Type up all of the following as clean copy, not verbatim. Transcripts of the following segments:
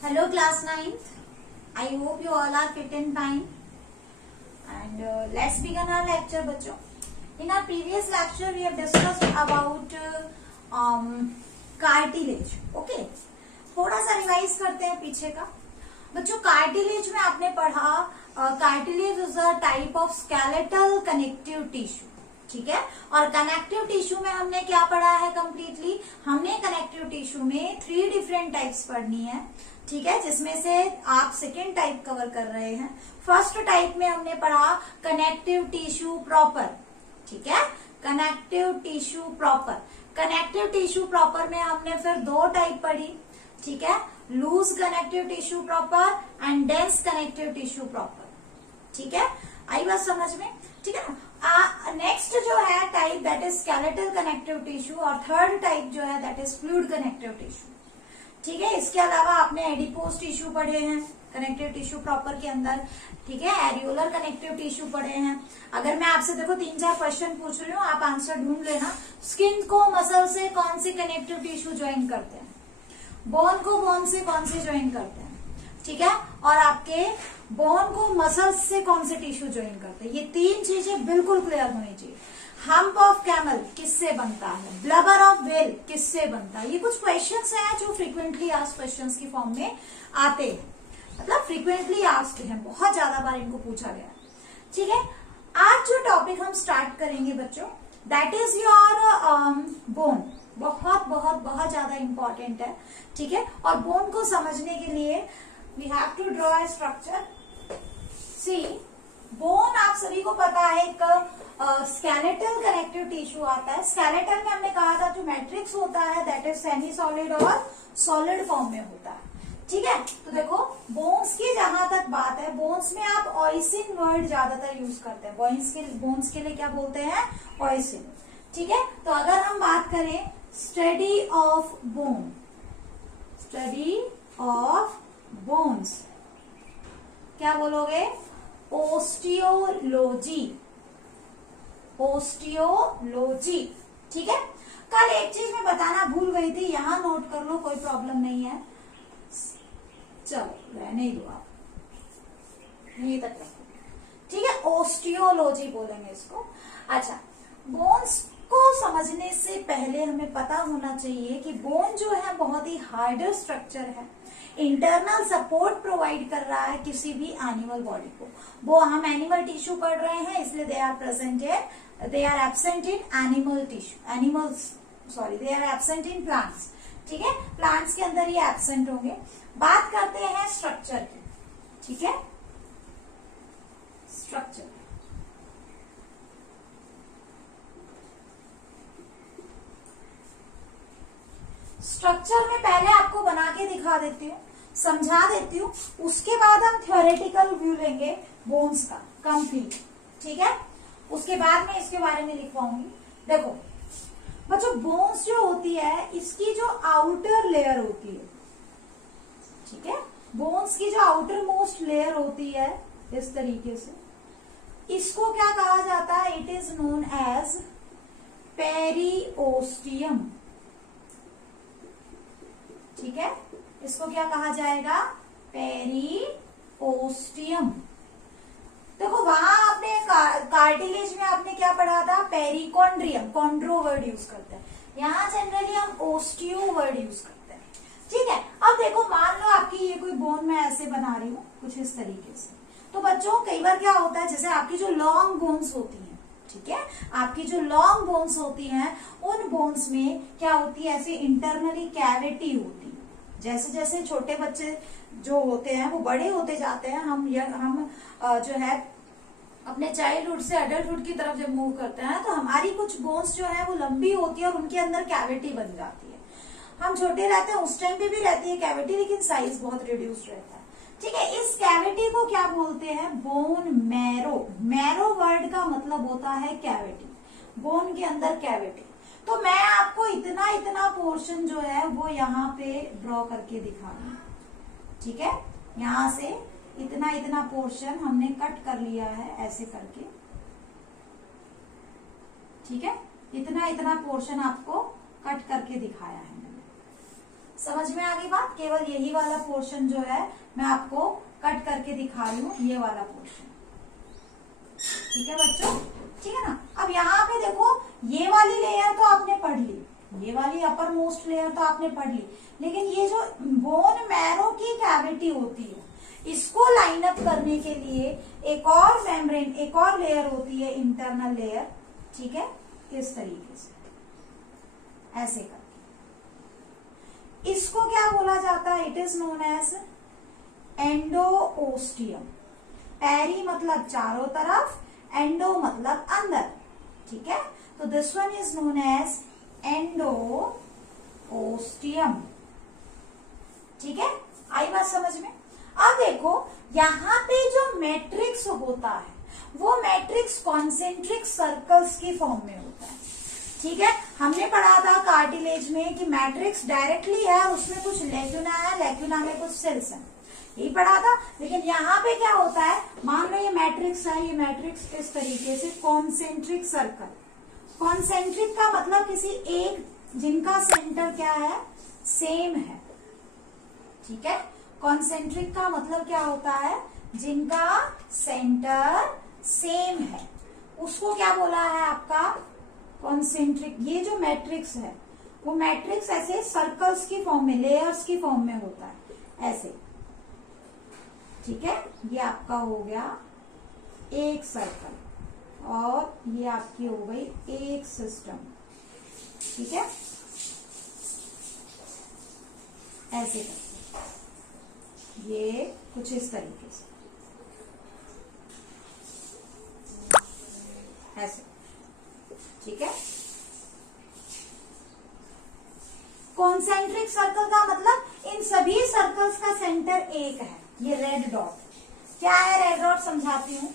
Hello class 9th. I hope you all are fit and fine. And let's begin our lecture बच्चों. In our previous lecture we have discussed about cartilage. Okay. थोड़ा सा revise करते हैं पीछे का. बच्चों cartilage में आपने पढ़ा cartilage is a type of skeletal connective tissue. ठीक है. और कनेक्टिव टिश्यू में हमने क्या पढ़ा है कंप्लीटली. हमने कनेक्टिव टिश्यू में 3 डिफरेंट टाइप्स पढ़नी है. ठीक है. जिसमें से आप सेकेंड टाइप कवर कर रहे हैं. फर्स्ट टाइप में हमने पढ़ा कनेक्टिव टिश्यू प्रॉपर. ठीक है. Connective tissue proper. Connective tissue proper में हमने फिर 2 टाइप पढ़ी. ठीक है. Loose connective tissue proper and dense connective tissue proper. ठीक है. आई बात समझ में. ठीक है ना. नेक्स्ट जो है type that is skeletal connective tissue और थर्ड टाइप जो है that is fluid connective tissue. ठीक है. इसके अलावा आपने एडिपोज टिश्यू पढ़े हैं कनेक्टिव टिश्यू प्रॉपर के अंदर. ठीक है. एरियोलर कनेक्टिव टिश्यू पढ़े हैं. अगर मैं आपसे देखो 3-4 क्वेश्चन पूछ रही हूँ आप आंसर ढूंढ लेना. स्किन को मसल से कौन सी कनेक्टिव टिश्यू ज्वाइन करते हैं. बोन को बोन से कौन से ज्वाइन करते हैं. ठीक है. और आपके बोन को मसल से कौन से टिश्यू ज्वाइन करते हैं. ये 3 चीजें बिल्कुल क्लियर होनी चाहिए. हम्प ऑफ कैमल किससे बनता है. ब्लबर ऑफ व्हेल किससे बनता है. ये कुछ क्वेश्चंस हैं जो फ्रीक्वेंटली आस्क्ड क्वेश्चंस की फॉर्म में आते हैं. मतलब फ्रीक्वेंटली आस्क्ड हैं. बहुत ज्यादा बार इनको पूछा गया. ठीक है. आज जो टॉपिक हम स्टार्ट करेंगे बच्चों दैट इज योर बोन. बहुत बहुत बहुत ज्यादा इंपॉर्टेंट है. ठीक है. और बोन को समझने के लिए we have to draw a structure. See bone आप सभी को पता है एक स्केलेटल कनेक्टिव टिश्यू आता है. स्केलेटल में हमने कहा था जो मैट्रिक्स होता है दैट इज सेमी सॉलिड और सॉलिड फॉर्म में होता है. ठीक है. तो देखो बोन्स की जहां तक बात है बोन्स में आप ऑयसिन वर्ड ज्यादातर यूज करते हैं. बोन्स के लिए क्या बोलते हैं ऑयसिन. ठीक है. तो अगर हम बात करें study of bone. Study of bones क्या बोलोगे. ओस्टियोलॉजी. ओस्टियोलॉजी. ठीक है. कल एक चीज मैं बताना भूल गई थी. यहां नोट कर लो कोई प्रॉब्लम नहीं है. चलो रहने दो आप यहीं तक रखो. ठीक है. ओस्टियोलॉजी बोलेंगे इसको. अच्छा. बोन्स को समझने से पहले हमें पता होना चाहिए कि बोन जो है बहुत ही हार्डर स्ट्रक्चर है. इंटरनल सपोर्ट प्रोवाइड कर रहा है किसी भी एनिमल बॉडी को. वो हम एनिमल टिश्यू पढ़ रहे हैं इसलिए they are absent in animal tissue. They are absent in plants. ठीक है. प्लांट्स के अंदर ये एब्सेंट होंगे. बात करते हैं स्ट्रक्चर की. ठीक है. स्ट्रक्चर स्ट्रक्चर में पहले आपको बना के दिखा देती हूँ समझा देती हूँ. उसके बाद हम थ्योरेटिकल व्यू लेंगे बोन्स का कंप्लीट. ठीक है. उसके बाद में इसके बारे में लिखवाऊंगी. देखो बच्चों बोन्स जो होती है इसकी जो आउटर लेयर होती है. ठीक है. बोन्स की जो आउटर मोस्ट लेयर होती है इस तरीके से इसको क्या कहा जाता है. It is known as periosteum. ठीक है. इसको क्या कहा जाएगा पेरिओस्टियम. देखो वहां आपने कार्टिलेज में आपने क्या पढ़ा था पेरिकॉन्ड्रियम. कॉन्ड्रो वर्ड यूज करते हैं. यहाँ जनरली हम ओस्टियो वर्ड यूज करते हैं. ठीक है. अब देखो मान लो आपकी ये कोई बोन मैं ऐसे बना रही हूँ कुछ इस तरीके से. तो बच्चों कई बार क्या होता है जैसे आपकी जो लॉन्ग बोन्स होती है. ठीक है. आपकी जो लॉन्ग बोन्स होती हैं उन बोन्स में क्या होती है ऐसे इंटरनली कैविटी होती है. जैसे जैसे छोटे बच्चे जो होते हैं वो बड़े होते जाते हैं. हम जो है अपने चाइल्डहुड से अडल्टहुड की तरफ जब मूव करते हैं तो हमारी कुछ बोन्स जो है वो लंबी होती है और उनके अंदर कैविटी बन जाती है. हम छोटे रहते हैं उस टाइम पे भी रहती है कैविटी लेकिन साइज बहुत रिड्यूस्ड रहता है. ठीक है. इस कैविटी को क्या बोलते हैं बोन मैरो. मैरो वर्ड का मतलब होता है कैविटी. बोन के अंदर कैविटी. तो मैं आपको इतना पोर्शन जो है वो यहाँ पे ड्रॉ करके दिखा रही हूँ. ठीक है. यहाँ से इतना पोर्शन हमने कट कर लिया है ऐसे करके. ठीक है. इतना पोर्शन आपको कट करके दिखाया है मैंने. समझ में आ गई बात? केवल यही वाला पोर्शन जो है मैं आपको कट करके दिखा रही हूँ, ये वाला पोर्शन। ठीक है बच्चों, ठीक है ना। अब यहाँ पे देखो, ये वाली लेयर तो आपने पढ़ ली, ये वाली अपर मोस्ट लेयर तो आपने पढ़ ली, लेकिन ये जो बोन मैरो की कैविटी होती है, इसको लाइन अप करने के लिए एक और मेम्ब्रेन, एक और लेयर होती है, इंटरनल लेयर। ठीक है, इस तरीके से ऐसे करके इसको क्या बोला जाता है? It is known as endosteum. एरी मतलब चारों तरफ, एंडो मतलब अंदर। ठीक है, तो this one is known as endosteum. ठीक है, आई बात समझ में? अब देखो, यहाँ पे जो मैट्रिक्स होता है वो मैट्रिक्स कॉन्सेंट्रिक सर्कल्स की फॉर्म में होता है। ठीक है, हमने पढ़ा था कार्टिलेज में कि मैट्रिक्स डायरेक्टली है, उसमें कुछ लेक्यूना है, लेक्यूना में कुछ सेल्स है, यही पढ़ा था। लेकिन यहाँ पे क्या होता है, मान लो ये मैट्रिक्स है, ये मैट्रिक्स इस तरीके से कॉन्सेंट्रिक सर्कल। कॉन्सेंट्रिक का मतलब किसी एक जिनका सेंटर क्या है, सेम है। ठीक है, कॉन्सेंट्रिक का मतलब क्या होता है, जिनका सेंटर सेम है, उसको क्या बोला है आपका, कॉन्सेंट्रिक। ये जो मैट्रिक्स है वो मैट्रिक्स ऐसे सर्कल्स की फॉर्म में, लेयर्स की फॉर्म में होता है, ऐसे। ठीक है, ये आपका हो गया एक सर्कल और ये आपकी हो गई एक सिस्टम। ठीक है, ऐसे करके ये कुछ इस तरीके से ऐसे। ठीक है, कॉन्सेंट्रिक सर्कल का मतलब इन सभी सर्कल्स का सेंटर एक है। ये रेड डॉट क्या है, रेड डॉट समझाती हूँ।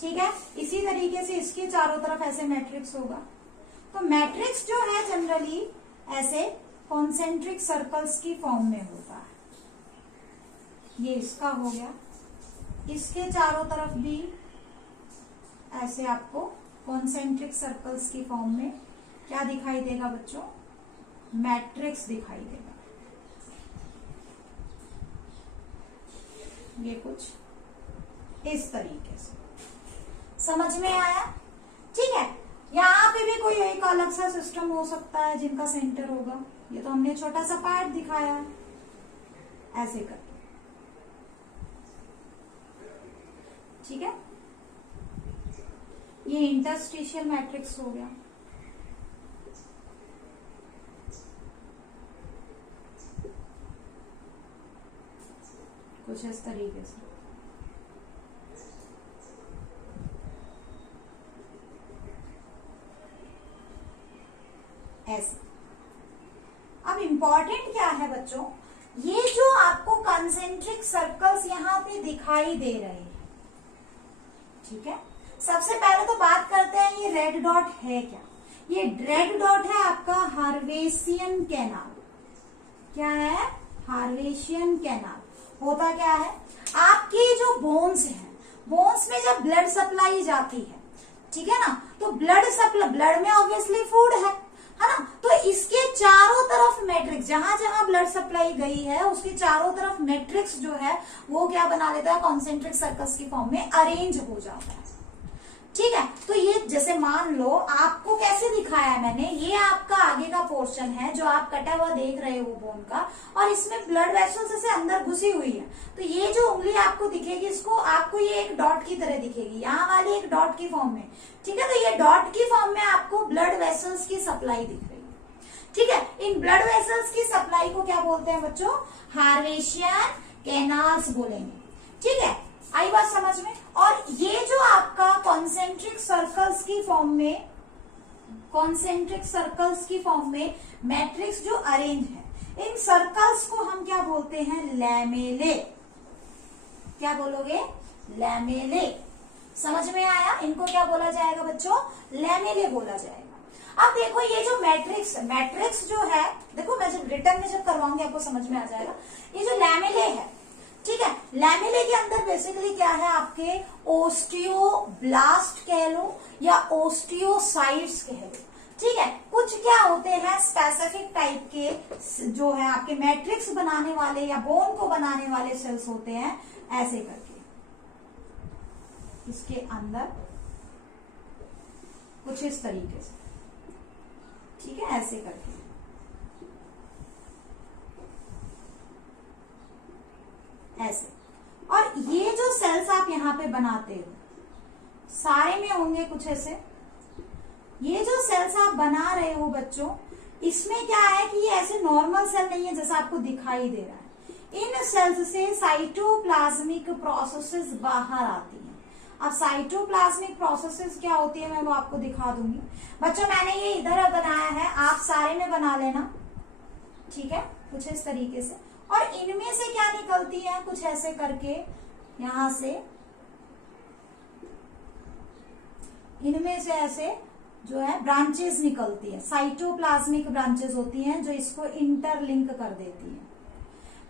ठीक है, इसी तरीके से इसके चारों तरफ ऐसे मैट्रिक्स होगा। तो मैट्रिक्स जो है जनरली ऐसे कॉन्सेंट्रिक सर्कल्स की फॉर्म में होता है। ये इसका हो गया, इसके चारों तरफ भी ऐसे आपको कॉन्सेंट्रिक सर्कल्स की फॉर्म में क्या दिखाई देगा बच्चों, मैट्रिक्स दिखाई देगा। ये कुछ इस तरीके से समझ में आया? ठीक है, यहाँ पे भी कोई एक अलग सा सिस्टम हो सकता है जिनका सेंटर होगा। ये तो हमने छोटा सा पार्ट दिखाया है, ऐसे करके। ठीक है, ये इंटरस्टिशियल मैट्रिक्स हो गया। कुछ इस तरीके से ऐसे। अब इंपॉर्टेंट क्या है बच्चों, ये जो आपको कॉन्सेंट्रिक सर्कल्स यहाँ पे दिखाई दे रहे हैं। ठीक है, सबसे पहले तो बात करते हैं ये रेड डॉट है क्या। ये रेड डॉट है आपका हार्वेशियन कैनाल। क्या है, हार्वेशियन कैनाल। होता क्या है, आपके जो बोन्स हैं, बोन्स में जब ब्लड सप्लाई जाती है, ठीक है ना, तो ब्लड सप्लाई, ब्लड में ऑब्वियसली फूड है ना, तो इसके चारों तरफ मैट्रिक्स, जहां जहां ब्लड सप्लाई गई है उसके चारों तरफ मैट्रिक्स जो है वो क्या बना लेता है, कॉन्सेंट्रिक सर्कल्स की फॉर्म में अरेंज हो जाता है। ठीक है, तो ये जैसे मान लो आपको कैसे दिखाया है मैंने, ये आपका आगे का पोर्शन है जो आप कटा हुआ देख रहे हो बोन का, और इसमें ब्लड वेसल्स ऐसे अंदर घुसी हुई है। तो ये जो उंगली आपको दिखेगी, इसको आपको ये एक डॉट की तरह दिखेगी, यहाँ वाली एक डॉट की फॉर्म में। ठीक है, तो ये डॉट की फॉर्म में आपको ब्लड वेसल्स की सप्लाई दिख रही है। ठीक है, इन ब्लड वेसल्स की सप्लाई को क्या बोलते हैं बच्चों, हार्वेशियन कैनाल्स बोलेंगे। ठीक है, आई बात समझ में? और ये जो आपका कॉन्सेंट्रिक सर्कल्स की फॉर्म में, कॉन्सेंट्रिक सर्कल्स की फॉर्म में मैट्रिक्स जो अरेंज है, इन सर्कल्स को हम क्या बोलते हैं, लैमेले। क्या बोलोगे, लैमेले। समझ में आया? इनको क्या बोला जाएगा बच्चों, लैमेले बोला जाएगा। अब देखो ये जो मैट्रिक्स जो है, देखो मैं जब रिटर्न में जब करवाऊंगी आपको समझ में आ जाएगा। ये जो लैमेले है, ठीक है, लैमेले के अंदर बेसिकली क्या है, आपके ओस्टियोब्लास्ट कह लो या ओस्टियोसाइट्स कह लो। ठीक है, कुछ क्या होते हैं, स्पेसिफिक टाइप के जो है आपके मैट्रिक्स बनाने वाले या बोन को बनाने वाले सेल्स होते हैं, ऐसे करके इसके अंदर कुछ इस तरीके से, ठीक है, ऐसे करके। ऐसे, और ये जो सेल्स आप यहां पे बनाते हो सारे में होंगे कुछ ऐसे। ये जो सेल्स आप बना रहे हो बच्चों, इसमें क्या है कि ये ऐसे नॉर्मल सेल नहीं है जैसा आपको दिखाई दे रहा है। इन सेल्स से साइटोप्लाज्मिक प्रोसेसेस बाहर आती हैं। अब साइटोप्लाज्मिक प्रोसेसेस क्या होती है मैं वो आपको दिखा दूंगी। बच्चों मैंने ये इधर बनाया है, आप सारे में बना लेना, ठीक है, कुछ इस तरीके से। और इनमें से क्या निकलती है, कुछ ऐसे करके यहां से, इनमें से ऐसे जो है ब्रांचेस निकलती है, साइटोप्लाज्मिक ब्रांचेस होती हैं जो इसको इंटरलिंक कर देती है।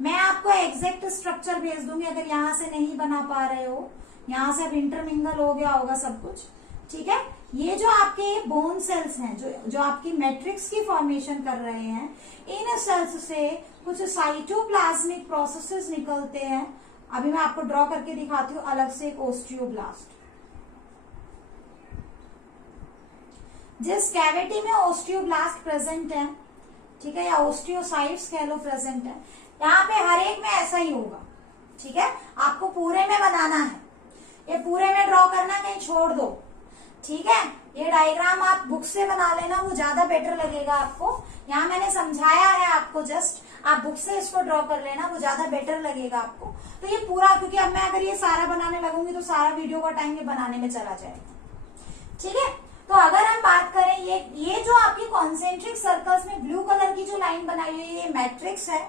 मैं आपको एग्जैक्ट स्ट्रक्चर भेज दूंगी अगर यहां से नहीं बना पा रहे हो, यहां से अब इंटरमिंगल हो गया होगा सब कुछ, ठीक है। ये जो आपके बोन सेल्स हैं जो आपकी मैट्रिक्स की फॉर्मेशन कर रहे हैं, इन सेल्स से कुछ साइटोप्लाज्मिक प्रोसेसेस निकलते हैं। अभी मैं आपको ड्रॉ करके दिखाती हूँ अलग से एक ओस्टियोब्लास्ट। जिस कैविटी में ओस्टियोब्लास्ट प्रेजेंट है, ठीक है, या ओस्टियोसाइट्स कह लो प्रेजेंट है, यहाँ पे हर एक में ऐसा ही होगा, ठीक है। आपको पूरे में बनाना है, ये पूरे में ड्रॉ करना, कहीं छोड़ दो, ठीक है। ये डायग्राम आप बुक से बना लेना, वो ज्यादा बेटर लगेगा आपको। यहाँ मैंने समझाया है आपको, जस्ट आप बुक से इसको ड्रॉ कर लेना, वो ज्यादा बेटर लगेगा आपको। तो ये पूरा, क्योंकि अब मैं अगर ये सारा बनाने लगूंगी तो सारा वीडियो का टाइम ये बनाने में चला जाएगा, ठीक है। तो अगर हम बात करें ये जो आपकी कॉन्सेंट्रिक सर्कल्स में ब्लू कलर की जो लाइन बनाई हुई है, ये मैट्रिक्स है।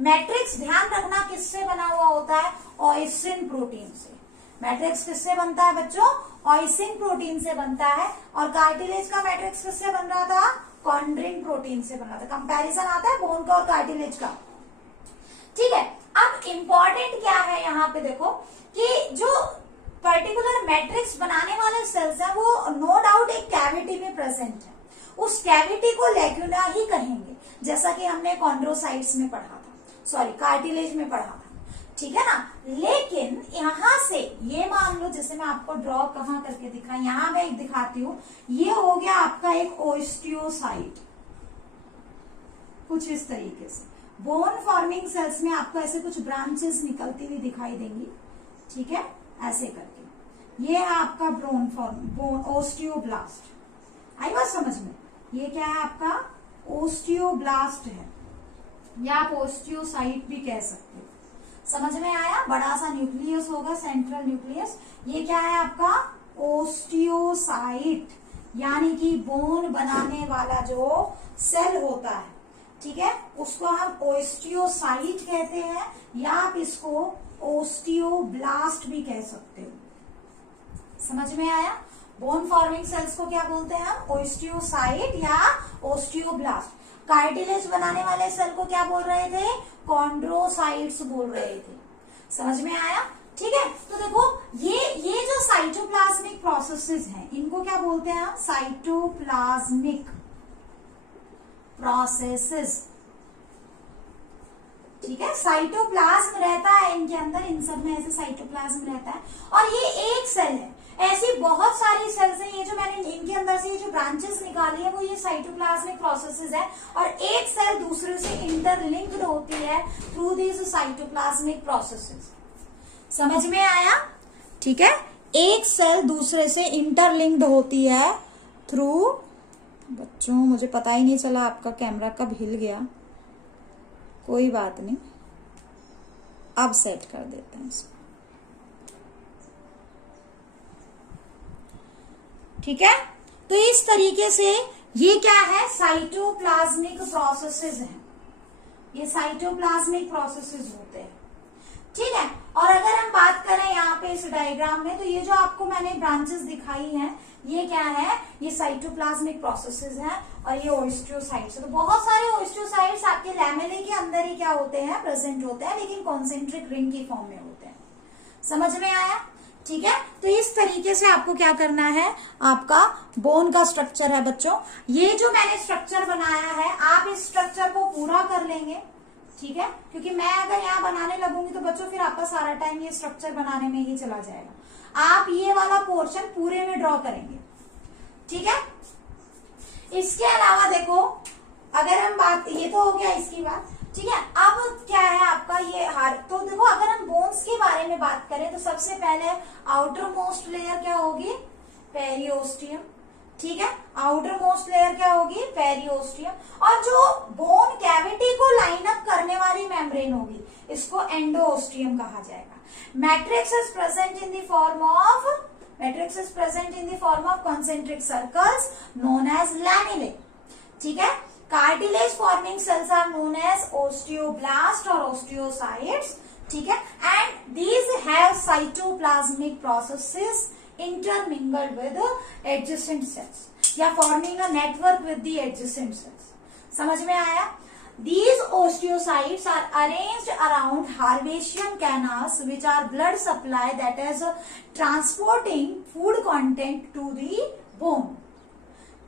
मैट्रिक्स ध्यान रखना किससे बना हुआ होता है, ऑयसिन प्रोटीन से। मैट्रिक्स किससे बनता है बच्चों, ऑयसिन प्रोटीन से बनता है। और कार्टिलेज का मैट्रिक्स किससे बन रहा था, कॉन्ड्रिन प्रोटीन से बन रहा था। कंपैरिजन आता है बोन का और कार्टिलेज का, ठीक है। अब इम्पोर्टेंट क्या है यहाँ पे देखो कि जो पर्टिकुलर मैट्रिक्स बनाने वाले सेल्स हैं वो नो डाउट एक कैविटी में प्रेजेंट है। उस कैविटी को लैक्यूना ही कहेंगे, जैसा कि हमने कॉन्ड्रोसाइट्स में पढ़ा था, सॉरी कार्टिलेज में पढ़ा था, ठीक है ना। लेकिन यहां से ये मान लो, जैसे मैं आपको ड्रॉ कहाँ करके दिखाई, यहां मैं एक दिखाती हूँ। ये हो गया आपका एक ओस्टियोसाइट, कुछ इस तरीके से। बोन फॉर्मिंग सेल्स में आपको ऐसे कुछ ब्रांचेस निकलती हुई दिखाई देंगी, ठीक है, ऐसे करके। ये है आपका बोन ओस्टियोब्लास्ट। आई बात समझ में, ये क्या है आपका ओस्टियोब्लास्ट है, या आप ओस्टियोसाइट भी कह सकते हो। समझ में आया, बड़ा सा न्यूक्लियस होगा, सेंट्रल न्यूक्लियस। ये क्या है आपका ओस्टियोसाइट, यानी कि बोन बनाने वाला जो सेल होता है, ठीक है, उसको हम ओस्टियोसाइट कहते हैं, या आप इसको ओस्टियोब्लास्ट भी कह सकते हो। समझ में आया, बोन फॉर्मिंग सेल्स को क्या बोलते हैं हम, ओस्टियोसाइट या ओस्टियोब्लास्ट। कार्टिलेज बनाने वाले सेल को क्या बोल रहे थे, कॉन्ड्रोसाइट्स बोल रहे थे। समझ में आया, ठीक है। तो देखो ये जो साइटोप्लाज्मिक प्रोसेसेस हैं, इनको क्या बोलते हैं हम, साइटोप्लाज्मिक प्रोसेसेस, ठीक है। साइटोप्लाज्म रहता है इनके अंदर, इन सब में ऐसे साइटोप्लाज्म रहता है। और ये एक सेल है, ऐसी बहुत सारी सेल्स हैं। ये जो मैंने इनके अंदर से ये जो ब्रांचेस निकाली है वो ये साइटोप्लाज्मिक प्रोसेसेस है। और एक सेल दूसरे से इंटरलिंक्ड होती है थ्रू दिस साइटोप्लाज्मिक प्रोसेसेस। समझ में आया, ठीक है। एक सेल दूसरे से इंटरलिंक्ड होती है थ्रू, बच्चों मुझे पता ही नहीं चला आपका कैमरा कब हिल गया, कोई बात नहीं, अब सेट कर देते हैं इसको, ठीक है। तो इस तरीके से ये क्या है, साइटोप्लाज्मिक प्रोसेसेस हैं, ये साइटोप्लाज्मिक प्रोसेसेस होते हैं, ठीक है। और अगर हम बात करें यहाँ पे इस डायग्राम में, तो ये जो आपको मैंने ब्रांचेस दिखाई हैं, ये क्या है, ये साइटोप्लाज्मिक प्रोसेसेस हैं, और ये ओस्टियोसाइट्स है। तो बहुत सारे ओस्टियोसाइट्स आपके लैमेले के अंदर ही क्या होते हैं, प्रेजेंट होते हैं, लेकिन कॉन्सेंट्रिक रिंग की फॉर्म में होते हैं। समझ में आया, ठीक है। तो इस तरीके से आपको क्या करना है, आपका बोन का स्ट्रक्चर है बच्चों। ये जो मैंने स्ट्रक्चर बनाया है आप इस स्ट्रक्चर को पूरा कर लेंगे, ठीक है, क्योंकि मैं अगर यहाँ बनाने लगूंगी तो बच्चों फिर आपका सारा टाइम ये स्ट्रक्चर बनाने में ही चला जाएगा। आप ये वाला पोर्शन पूरे में ड्रॉ करेंगे, ठीक है। इसके अलावा देखो, अगर हम बात, ये तो हो गया इसकी बात, ठीक है। अब क्या है आपका ये हार, तो देखो अगर हम बोन्स के बारे में बात करें तो सबसे पहले आउटर मोस्ट लेयर क्या होगी, पेरिओस्टियम, ठीक है। आउटर मोस्ट लेयर क्या होगी, पेरिओस्टियम, और जो बोन कैविटी को लाइन अप करने वाली मेम्ब्रेन होगी इसको एंडोस्टियम कहा जाएगा। Matrix is present in the form of concentric circles known as lamellae, ठीक है। Cartilage forming cells are known as osteoblast और ओस्टियोसाइट्स, ठीक है। And these have cytoplasmic processes intermingled with adjacent cells या forming a network with the adjacent cells। समझ में आया? These osteocytes are arranged around Harvesian canals which are blood supply that is transporting food content to the bone,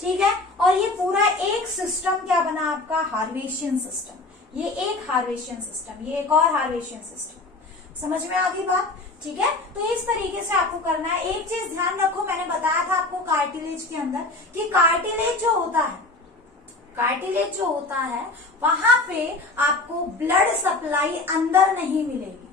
ठीक है। और ये पूरा एक सिस्टम क्या बना आपका, हार्वेशियन सिस्टम। ये एक हार्वेशियन सिस्टम, ये एक और हार्वेशियन सिस्टम। समझ में आ गई बात, ठीक है। तो इस तरीके से आपको करना है। एक चीज ध्यान रखो, मैंने बताया था आपको कार्टिलेज के अंदर कि कार्टिलेज जो होता है वहां पे आपको ब्लड सप्लाई अंदर नहीं मिलेगी,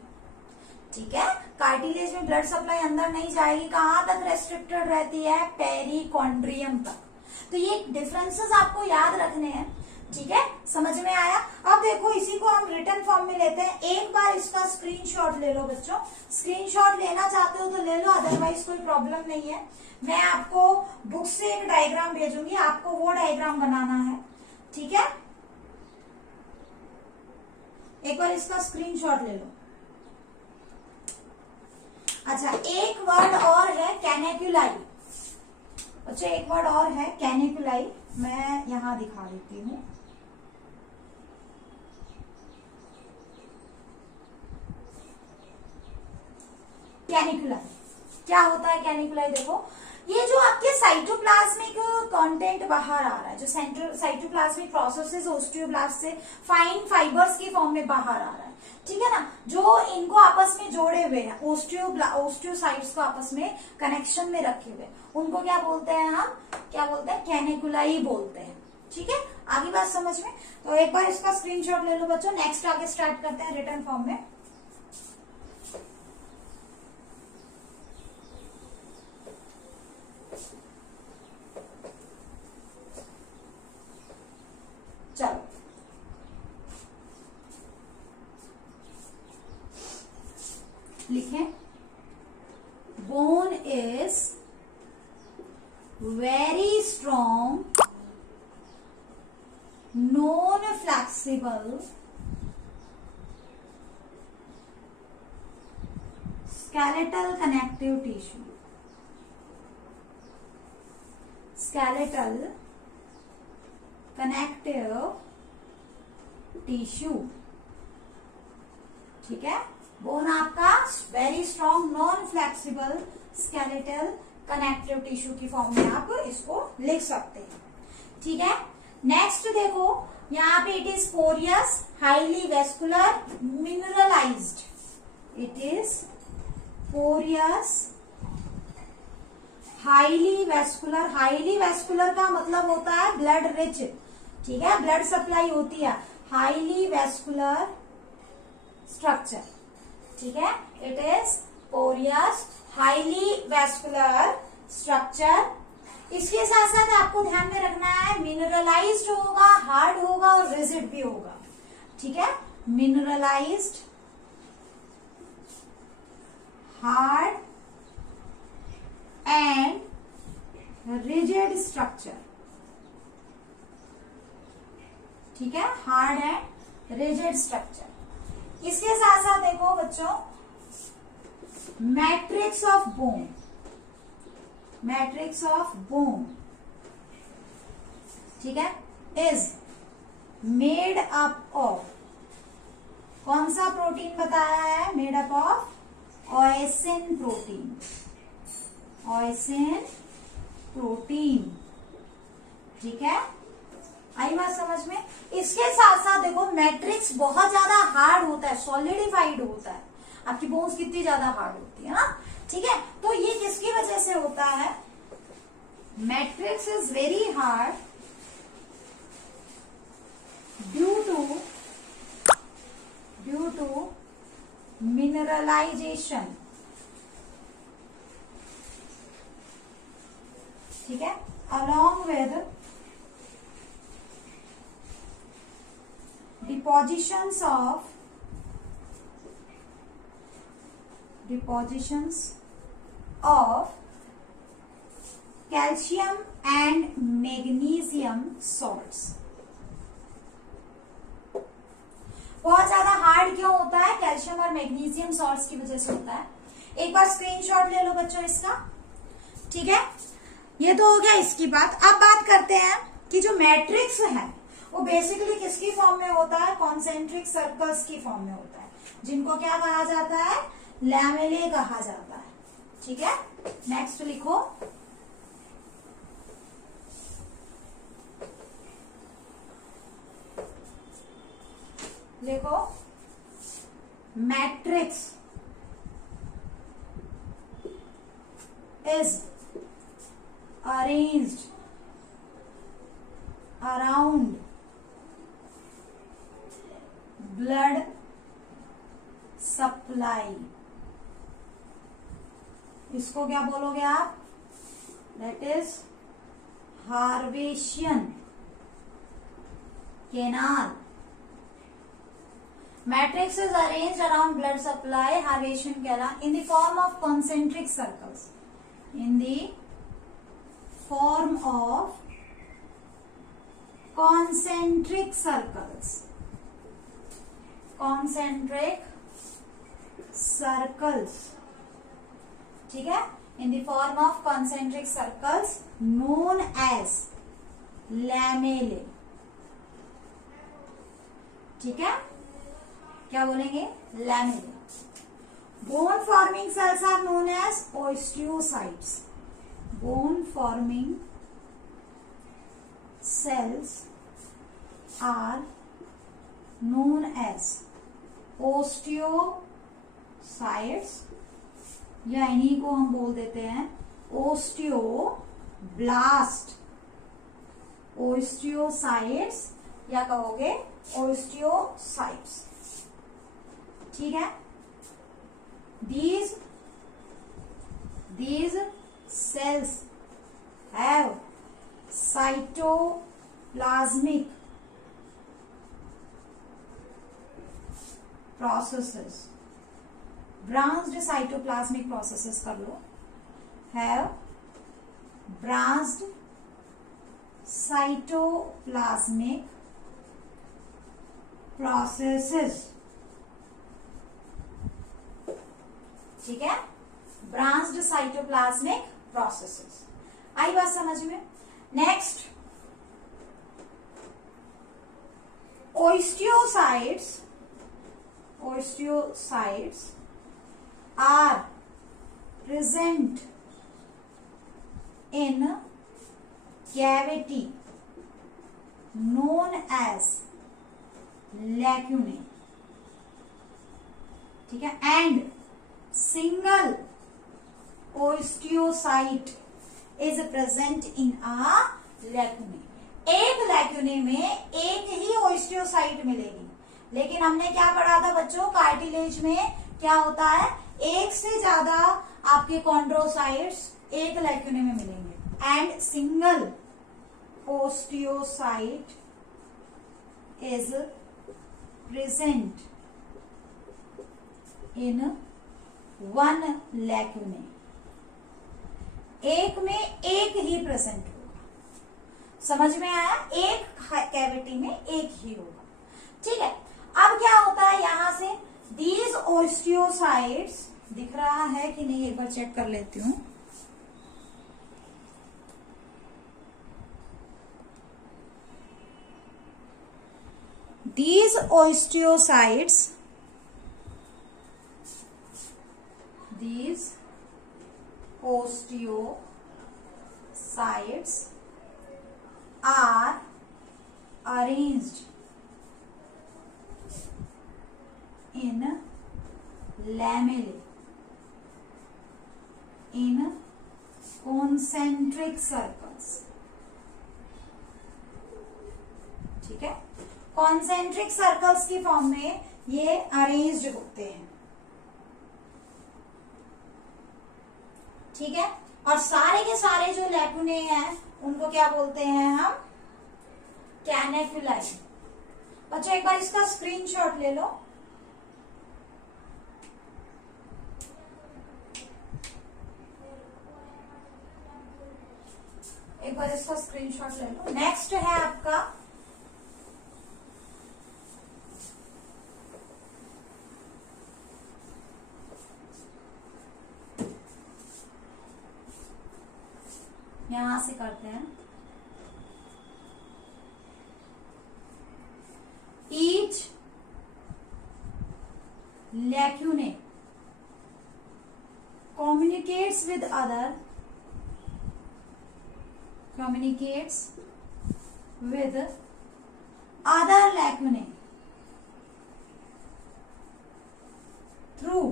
ठीक है। कार्टिलेज में ब्लड सप्लाई अंदर नहीं जाएगी, कहां तक रेस्ट्रिक्टेड रहती है, पेरिकॉन्ड्रियम तक। तो ये डिफरेंसेस आपको याद रखने हैं, ठीक है। समझ में आया? अब देखो इसी को हम रिटन फॉर्म में लेते हैं। एक बार इसका स्क्रीनशॉट ले लो बच्चों, स्क्रीनशॉट लेना चाहते हो तो ले लो, अदरवाइज कोई प्रॉब्लम नहीं है। मैं आपको बुक से एक डायग्राम भेजूंगी, आपको वो डायग्राम बनाना है, ठीक है। एक बार इसका स्क्रीनशॉट ले लो। अच्छा, एक वर्ड और है कैनेक्युलाई। अच्छा, एक वर्ड और है कैनेक्युलाई, मैं यहां दिखा देती हूं। कैनिकुलाई क्या होता है? कैनिकुलाई देखो, ये जो आपके साइटोप्लाज्मिक कंटेंट बाहर आ रहा है, जो साइटोप्लाज्मिक प्रोसेसेस ओस्टियोब्लास्ट से फाइन फाइबर्स की फॉर्म में बाहर आ रहा है, ठीक है ना, जो इनको आपस में जोड़े हुए हैं, ओस्टियोसाइट्स को आपस में कनेक्शन में रखे हुए, उनको क्या बोलते हैं हम, क्या बोलते हैं, कैनिकुलाई बोलते हैं, ठीक है। आगे बात समझ में? तो एक बार इसका स्क्रीनशॉट ले लो बच्चों। नेक्स्ट आगे स्टार्ट करते हैं रिटन फॉर्म में। चलो, लिखें, bone is very strong, non flexible, skeletal connective tissue, skeletal connective tissue, ठीक है। बोन आपका very strong, non flexible, skeletal connective tissue की फॉर्म में आप इसको लिख सकते हैं, ठीक है। नेक्स्ट देखो, यहाँ पे it is porous, highly vascular, mineralised. It is porous, highly vascular. Highly vascular का मतलब होता है ब्लड रिच, ठीक है, ब्लड सप्लाई होती है। हाईली वेस्कुलर स्ट्रक्चर, ठीक है। It is porous, highly vascular structure. इसके साथ साथ आपको ध्यान में रखना है मिनरलाइज्ड होगा, हार्ड होगा और रिजिड भी होगा, ठीक है। मिनरलाइज्ड, हार्ड एंड रिजिड स्ट्रक्चर, ठीक है, हार्ड एंड रिजिड स्ट्रक्चर। इसके साथ साथ देखो बच्चों, matrix of bone, matrix of bone, ठीक है, इज मेड अप ऑफ, कौन सा प्रोटीन बताया है, made up of ossein protein, ossein protein. ठीक है, आई बात समझ में। इसके साथ साथ देखो मैट्रिक्स बहुत ज्यादा हार्ड होता है, सॉलिडिफाइड होता है। आपकी बोन्स कितनी ज्यादा हार्ड होती है ना। ठीक है, तो ये किसकी वजह से होता है? Matrix is very hard due to mineralization. ठीक है, along with depositions of calcium and magnesium salts। बहुत ज्यादा हार्ड क्यों होता है? कैल्शियम और मैग्नीशियम सॉल्ट्स की वजह से होता है। एक बार स्क्रीनशॉट ले लो बच्चों इसका। ठीक है, ये तो हो गया इसकी बात। अब बात करते हैं कि जो मैट्रिक्स है वो बेसिकली किसकी फॉर्म में होता है? कॉन्सेंट्रिक सर्कल्स की फॉर्म में होता है, जिनको क्या कहा जाता है? लैमेले कहा जाता है। ठीक है, नेक्स्ट लिखो। देखो, matrix is arranged around blood supply. इसको क्या बोलोगे आप? That is Haversian canal. Matrix is arranged around blood supply, Haversian canal, in the form of concentric circles, in the form of concentric circles, concentric circles। ठीक है, in the form of concentric circles known as lamellae। ठीक है, क्या बोलेंगे? lamellae। bone forming cells are known as osteocytes। bone forming cells are known as osteocytes, या इन्हीं को हम बोल देते हैं ओस्टियोब्लास्ट, ओस्टियोसाइट्स, या कहोगे ओस्टियोसाइट्स। ठीक है, these cells have cytoplasmic processes, branched cytoplasmic processes कर लो, have branched cytoplasmic processes। ठीक है, branched cytoplasmic processes। आई बात समझ में। Next, osteocytes are present in cavity known as lacunae। ठीक है, and single osteocyte is present in a lacunae। एक lacunae में एक ही ओस्टियोसाइट मिलेगी, लेकिन हमने क्या पढ़ा था बच्चों? कार्टिलेज में क्या होता है? एक से ज्यादा आपके कॉन्ड्रोसाइट्स एक लैक्यूने में मिलेंगे, and single osteocyte is present in one lacunae. एक में एक ही प्रेजेंट होगा। समझ में आया? एक कैविटी में एक ही होगा। ठीक है, अब क्या होता है यहां से? दीज ओस्टियोसाइट्स, दिख रहा है कि नहीं एक बार चेक कर लेती हूं। These osteocytes these osteocytes are arranged in lamellae in concentric circles. ठीक है, कॉन्सेंट्रिक सर्कल्स की फॉर्म में ये अरेंज्ड होते हैं। ठीक है, और सारे के सारे जो लैकुने हैं उनको क्या बोलते हैं हम? कैनेक्युलाई। बच्चों एक बार इसका स्क्रीनशॉट ले लो। एक बार इसका स्क्रीनशॉट ले लो। नेक्स्ट है आपका यहां से करते हैं। Each lacunae communicates with other lacunae through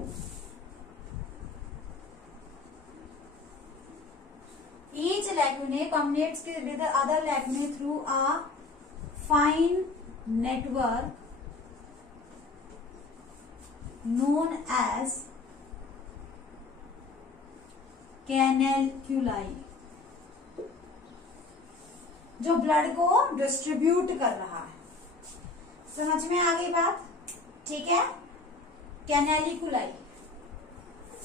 each lacunae communicates with the other lacunae through a fine network known as कैनेक्युलाई, जो ब्लड को डिस्ट्रीब्यूट कर रहा है। समझ में आ गई बात? ठीक है, कैनेलिकुलाई,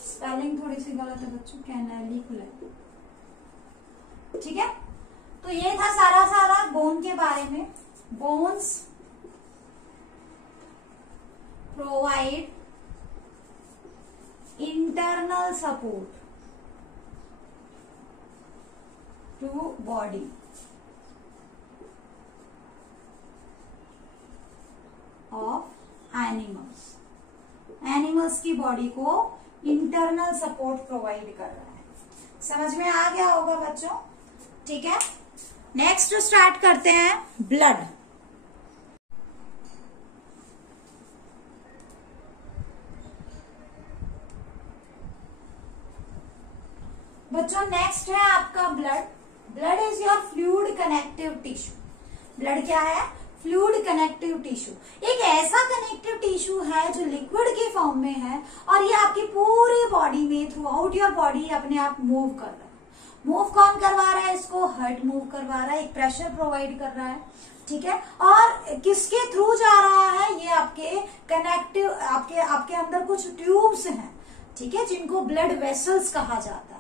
स्पेलिंग थोड़ी सी गलत है बच्चों, कैनेलिकुलाई। ठीक है, तो ये था सारा बोन के बारे में। Bones provide internal support to body of animals की बॉडी को इंटरनल सपोर्ट प्रोवाइड कर रहा है। समझ में आ गया होगा बच्चों? ठीक है, नेक्स्ट स्टार्ट करते हैं ब्लड। बच्चों नेक्स्ट है आपका blood. Blood is your fluid connective tissue. Blood क्या है? Fluid connective tissue. एक ऐसा कनेक्टिव टिश्यू है जो लिक्विड के फॉर्म में है और ये आपकी पूरी बॉडी में थ्रू आउट योर बॉडी अपने आप मूव कर रहा है। मूव कौन करवा रहा है इसको? हार्ट मूव करवा रहा है, एक प्रेशर प्रोवाइड कर रहा है। ठीक है, और किसके थ्रू जा रहा है? ये आपके कनेक्टिव आपके अंदर कुछ ट्यूब्स हैं, ठीक है, जिनको ब्लड वेसल्स कहा जाता है।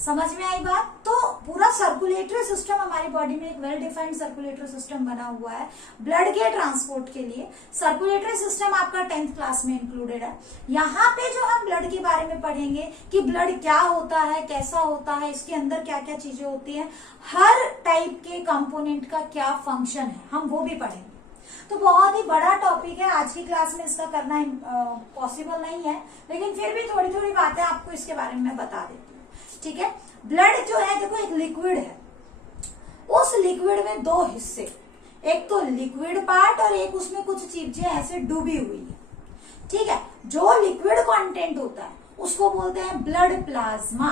समझ में आई बात? तो पूरा सर्कुलेटरी सिस्टम हमारी बॉडी में एक वेल डिफाइंड सर्कुलेटरी सिस्टम बना हुआ है ब्लड के ट्रांसपोर्ट के लिए। सर्कुलेटरी सिस्टम आपका 10th क्लास में इंक्लूडेड है। यहाँ पे जो हम ब्लड के बारे में पढ़ेंगे कि ब्लड क्या होता है, कैसा होता है, इसके अंदर क्या क्या चीजें होती हैं, हर टाइप के कंपोनेंट का क्या फंक्शन है, हम वो भी पढ़ेंगे। तो बहुत ही बड़ा टॉपिक है, आज की क्लास में इसका करना पॉसिबल नहीं है, लेकिन फिर भी थोड़ी थोड़ी बातें आपको इसके बारे में बता देती हूँ। ठीक है, ब्लड जो है देखो एक लिक्विड है। उस लिक्विड में दो हिस्से, एक तो लिक्विड पार्ट और एक उसमें कुछ चीजें ऐसे डूबी हुई है। ठीक है, जो लिक्विड कंटेंट होता है उसको बोलते हैं ब्लड प्लाज्मा।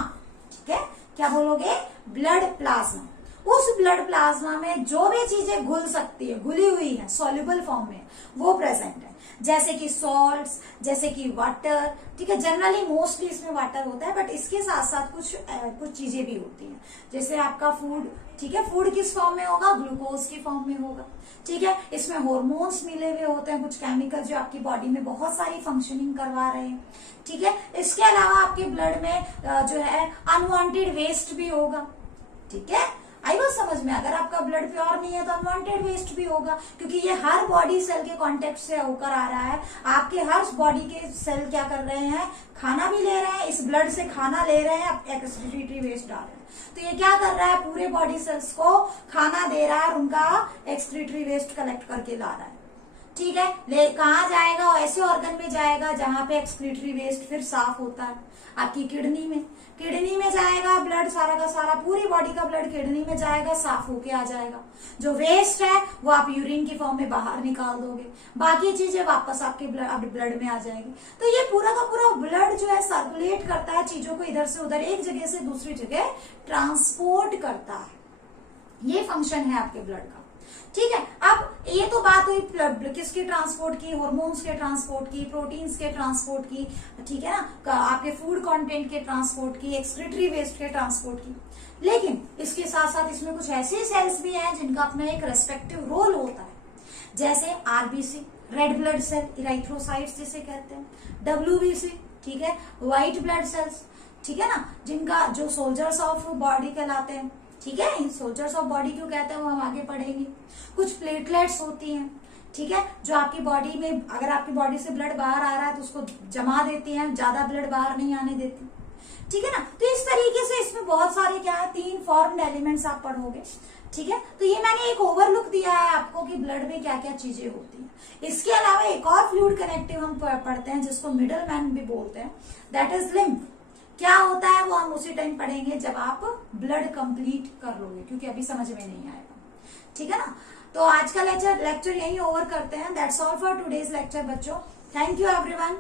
ठीक है, क्या बोलोगे? Blood plasma. उस ब्लड प्लाज्मा में जो भी चीजें घुल सकती है, घुली हुई है सॉल्युबल फॉर्म में, वो प्रेजेंट है। जैसे कि सॉल्ट्स, जैसे कि वाटर। ठीक है, जनरली मोस्टली इसमें वाटर होता है, बट इसके साथ साथ कुछ चीजें भी होती हैं, जैसे आपका फूड। ठीक है, फूड किस फॉर्म में होगा? ग्लूकोज की फॉर्म में होगा। ठीक है, इसमें हार्मोन्स मिले हुए होते हैं, कुछ केमिकल जो आपकी बॉडी में बहुत सारी फंक्शनिंग करवा रहे हैं। ठीक है, इसके अलावा आपके ब्लड में जो है अनवांटेड वेस्ट भी होगा। ठीक है, आई बात समझ में? अगर आपका ब्लड प्योर नहीं है तो अनवांटेड वेस्ट भी होगा, क्योंकि ये हर बॉडी सेल के कांटेक्ट से होकर आ रहा है। आपके हर बॉडी के सेल क्या कर रहे हैं? खाना भी ले रहे हैं, इस ब्लड से खाना ले रहे हैं, एक्सक्रीटरी वेस्ट डाल रहे हैं। तो ये क्या कर रहा है? पूरे बॉडी सेल्स को खाना दे रहा है और उनका एक्सक्रीटरी वेस्ट कलेक्ट करके ला रहा है। ठीक है, कहाँ जाएगा? ऐसे ऑर्गन में जाएगा जहां पे एक्सक्रीटरी वेस्ट फिर साफ होता है, आपकी किडनी में। किडनी में जाएगा ब्लड, सारा का सारा पूरी बॉडी का ब्लड किडनी में जाएगा, साफ होके आ जाएगा। जो वेस्ट है वो आप यूरिन की फॉर्म में बाहर निकाल दोगे, बाकी चीजें वापस आपके ब्लड में आ जाएगी। तो ये पूरा का पूरा ब्लड जो है सर्कुलेट करता है, चीजों को इधर से उधर, एक जगह से दूसरी जगह ट्रांसपोर्ट करता है। ये फंक्शन है आपके ब्लड का, ठीक है। अब ये तो बात हुई किसके ट्रांसपोर्ट की, हार्मोन्स के ट्रांसपोर्ट की, प्रोटीन्स के ट्रांसपोर्ट की, ठीक है ना, आपके फूड कंटेंट के ट्रांसपोर्ट की, एक्सक्रीटरी वेस्ट के ट्रांसपोर्ट की। लेकिन इसके साथ साथ इसमें कुछ ऐसे सेल्स भी हैं जिनका अपना एक रेस्पेक्टिव रोल होता है, जैसे आरबीसी, रेड ब्लड सेल, इराइथ्रोसाइट्स जिसे कहते हैं, डब्ल्यूबीसी, ठीक है, व्हाइट ब्लड सेल्स, ठीक है ना, जिनका जो सोल्जर्स ऑफ बॉडी कहलाते हैं, ठीक है। सोल्जर्स ऑफ बॉडी क्यों कहते हैं वो हम आगे पढ़ेंगे। कुछ प्लेटलेट्स होती हैं, ठीक है, जो आपकी बॉडी में, अगर आपकी बॉडी से ब्लड बाहर आ रहा है तो उसको जमा देती हैं, ज्यादा ब्लड बाहर नहीं आने देती, ठीक है ना। तो इस तरीके से इसमें बहुत सारे क्या है, 3 फॉर्म्ड एलिमेंट्स आप पढ़ोगे, ठीक है। तो ये मैंने एक ओवरलुक दिया है आपको कि ब्लड में क्या क्या चीजें होती हैं। इसके अलावा एक और फ्लूइड कनेक्टिव हम पढ़ते हैं जिसको मिडल मैन भी बोलते हैं, दैट इज लिम्फ। क्या होता है वो हम उसी टाइम पढ़ेंगे जब आप ब्लड कंप्लीट कर लोगे, क्योंकि अभी समझ में नहीं आएगा, ठीक है ना। तो आज का लेक्चर यही ओवर करते हैं। That's all for today's lecture बच्चों। Thank you everyone.